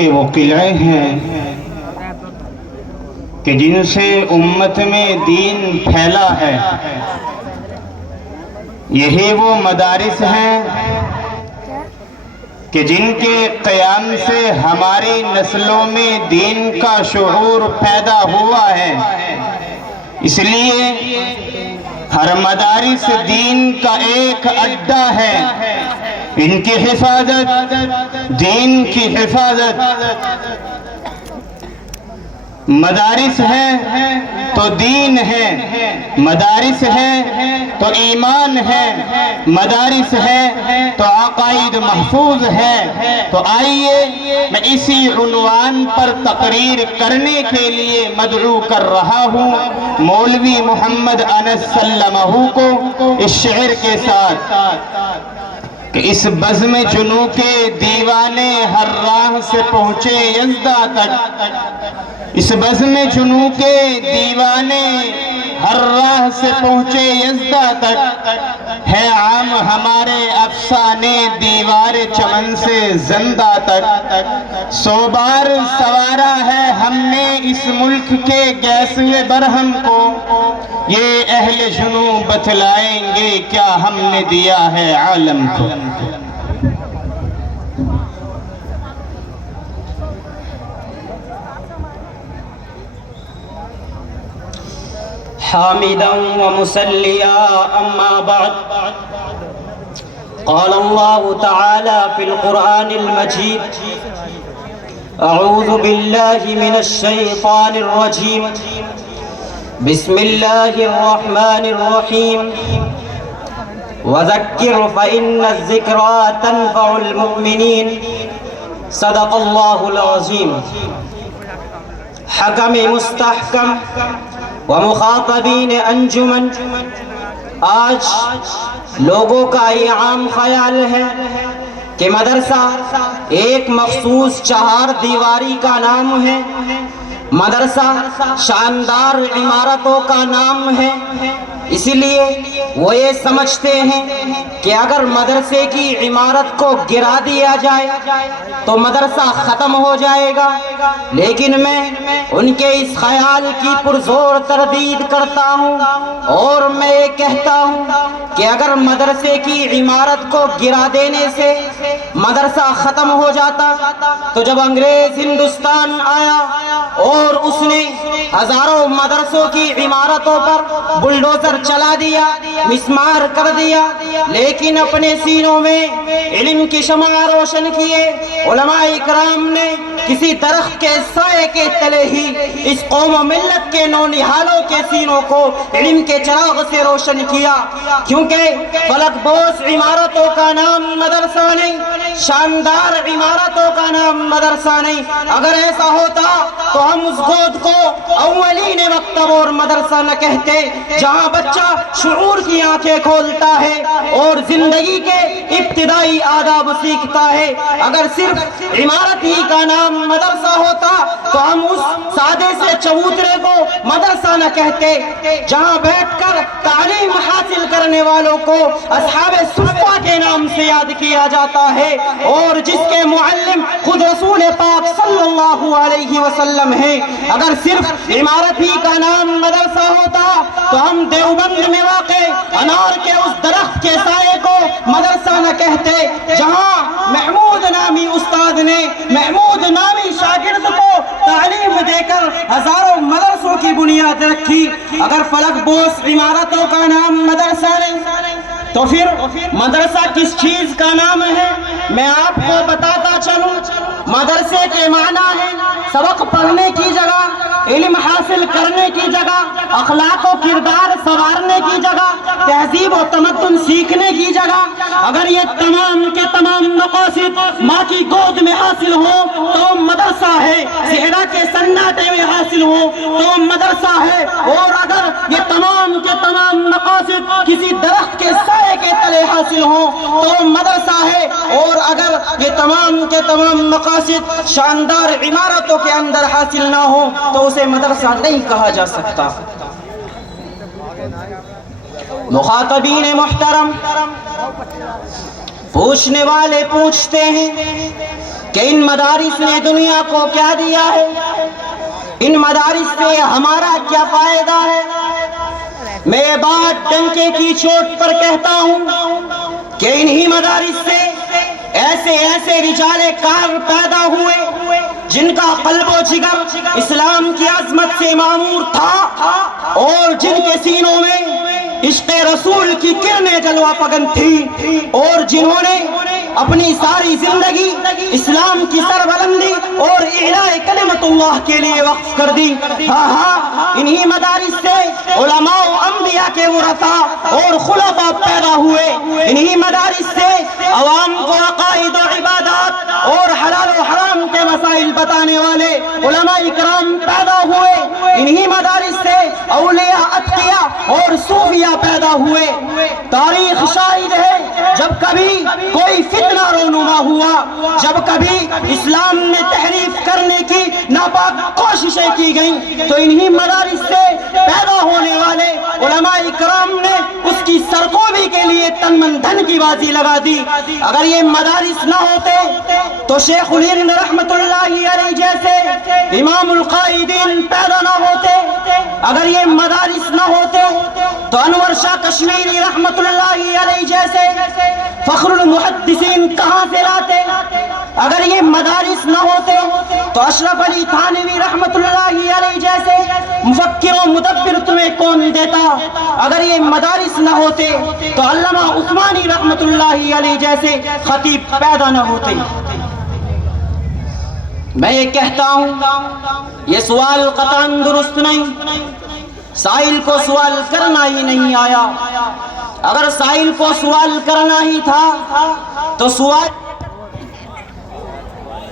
کے وہ قلعے ہیں کہ جن سے امت میں دین پھیلا ہے، یہی وہ مدارس ہیں کہ جن کے قیام سے ہماری نسلوں میں دین کا شعور پیدا ہوا ہے۔ اس لیے ہر مدارس دین کا ایک اڈا ہے، ان کی حفاظت، دین کی حفاظت۔ مدارس ہے تو دین ہے، مدارس ہے تو ایمان ہے، مدارس ہے تو عقائد محفوظ ہے۔ تو آئیے میں اسی عنوان پر تقریر کرنے کے لیے مدعو کر رہا ہوں مولوی محمد انس سلمہ کو اس شعر کے ساتھ کہ اس بزم جنوں کے دیوانے ہر راہ سے پہنچے یزدہ تک، اس بزم جنوں کے دیوانے ہر راہ سے پہنچے یزدہ تک، ہے عام ہمارے افسانے دیوار چمن سے زندہ تک۔ 100 بار سوارا ہے ہم نے اس ملک کے گیسوئے برہم کو، یہ اہل جنوں بتلائیں گے کیا ہم نے دیا ہے عالم کو۔ حامدا ومسليا أما بعد، قال الله تعالى في القرآن المجيد: أعوذ بالله من الشيطان الرجيم، بسم الله الرحمن الرحيم، وذكر فإن الذكرى تنفع المؤمنين، صدق الله العظيم۔ حکم مستحکم و مخاطبین انجمن، آج لوگوں کا یہ عام خیال ہے کہ مدرسہ ایک مخصوص 4 دیواری کا نام ہے، مدرسہ شاندار عمارتوں کا نام ہے۔ اسی لیے وہ یہ سمجھتے ہیں کہ اگر مدرسے کی عمارت کو گرا دیا جائے تو مدرسہ ختم ہو جائے گا، لیکن میں ان کے اس خیال کی پرزور تردید کرتا ہوں اور میں یہ کہتا ہوں کہ اگر مدرسے کی عمارت کو گرا دینے سے مدرسہ ختم ہو جاتا تو جب انگریز ہندوستان آیا اور اس نے ہزاروں مدرسوں کی عمارتوں پر بلڈوزر چلا دیا، مسمار کر دیا، لیکن اپنے سینوں میں علم کی شمع روشن کیے، علماء اکرام نے کسی درخت کے سائے کے تلے ہی اس قوم و ملت کے نونہالوں کے سینوں کو علم کے چراغ سے روشن کیا، کیونکہ فلک بوس عمارتوں کا نام مدرسہ نہیں، شاندار عمارتوں کا نام مدرسہ نہیں۔ اگر ایسا ہوتا تو ہم اس گود کو اولین مکتب اور مدرسہ نہ کہتے، جہاں بچہ شعور کی آنکھیں کھولتا ہے اور زندگی کے ابتدائی آداب سیکھتا ہے۔ اگر صرف عمارت ہی کا نام مدرسہ ہوتا تو ہم اس سادے سے چبوترے کو مدرسہ نہ کہتے، جہاں بیٹھ کر تعلیم حاصل کرنے والوں کو اصحاب صفہ کے نام سے یاد کیا جاتا ہے، اور جس کے معلم خود رسول پاک صلی اللہ علیہ وسلم ہے۔ اگر صرف عمارت ہی کا نام مدرسہ ہوتا تو ہم دیوبند میں واقع انار کے اس درخت کے سائے کو مدرسہ نہ کہتے، جہاں محمود نامی استاد نے محمود نامی شاگرد کو تعلیم دے کر ہزاروں مدرسوں کی بنیاد رکھی۔ اگر فلک بوس عمارتوں کا نام مدرسہ نہیں تو پھر مدرسہ کس چیز کا نام ہے؟ میں آپ کو بتاتا چلوں۔ مدرسے کے معنی ہے سبق پڑھنے کی جگہ، علم حاصل کرنے کی جگہ، اخلاق و کردار سنوارنے کی جگہ، تہذیب و تمدن سیکھنے کی جگہ۔ اگر یہ تمام کے تمام مقاصد ماں کی گود میں حاصل ہو تو مدرسہ ہے، صحرا کے سناٹے میں حاصل ہو تو مدرسہ ہے، اور اگر یہ تمام کے تمام مقاصد کسی درخت کے سائے کے تلے حاصل ہو تو مدرسہ ہے، اور اگر یہ تمام کے تمام مقاصد شاندار عمارتوں کے اندر حاصل نہ ہو تو اسے مدرسہ نہیں کہا جا سکتا۔ مخاطبین محترم، پوچھنے والے پوچھتے ہیں کہ ان مدارس نے دنیا کو کیا دیا ہے، ان مدارس سے ہمارا کیا فائدہ ہے۔ میں یہ بات ڈنکے کی چوٹ پر کہتا ہوں کہ انہی مدارس سے ایسے ایسے رجال کار پیدا ہوئے جن کا قلب و جگر اسلام کی عظمت سے معمور تھا، اور جن کے سینوں میں عشق رسول کی کرنیں جلوہ پگن تھی، اور جنہوں نے اپنی ساری زندگی اسلام کی سربلندی اور اعلاء کلمت اللہ کے لیے وقف کر دی۔ ہاں انہی مدارس سے علماء و انبیاء کے ورثاء اور خلفاء پیدا ہوئے، انہی مدارس سے عوام کو عقائد و عبادات اور حلال و حرام کے مسائل بتانے والے علماء اکرام پیدا ہوئے، انہی مدارس سے اولیاء اتقیاء اور صوفیاء پیدا ہوئے۔ تاریخ شاہد ہے جب کبھی کوئی فتنہ رونما ہوا، جب کبھی اسلام میں تحریف کرنے کی ناپاک کوششیں کی گئیں، تو انہی مدارس سے پیدا ہونے والے علماء اکرام نے اس کی سرکوبی کے لیے تن من دھن کی بازی لگا دی۔ اگر یہ مدارس نہ ہوتے تو شیخ الہند رحمت اللہ علیہ جیسے امام القائدین پیدا نہ ہوتے، اگر یہ مدارس نہ ہوتے تو انور شاہ کشمیری رحمت اللہ علیہ جیسے فخر المحدثین کہاں سے لاتے، اگر یہ مدارس نہ ہوتے تو اشرف علی تھانوی رحمت اللہ علیہ جیسے مفکر و مدبر تمہیں کون دیتا، اگر یہ مدارس نہ ہوتے تو علامہ عثمانی رحمت اللہ علیہ جیسے خطیب پیدا نہ ہوتے۔ میں یہ کہتا ہوں یہ سوال قطعاً درست نہیں، سائل کو سوال کرنا ہی نہیں آیا۔ اگر سائل کو سوال کرنا ہی تھا تو سوال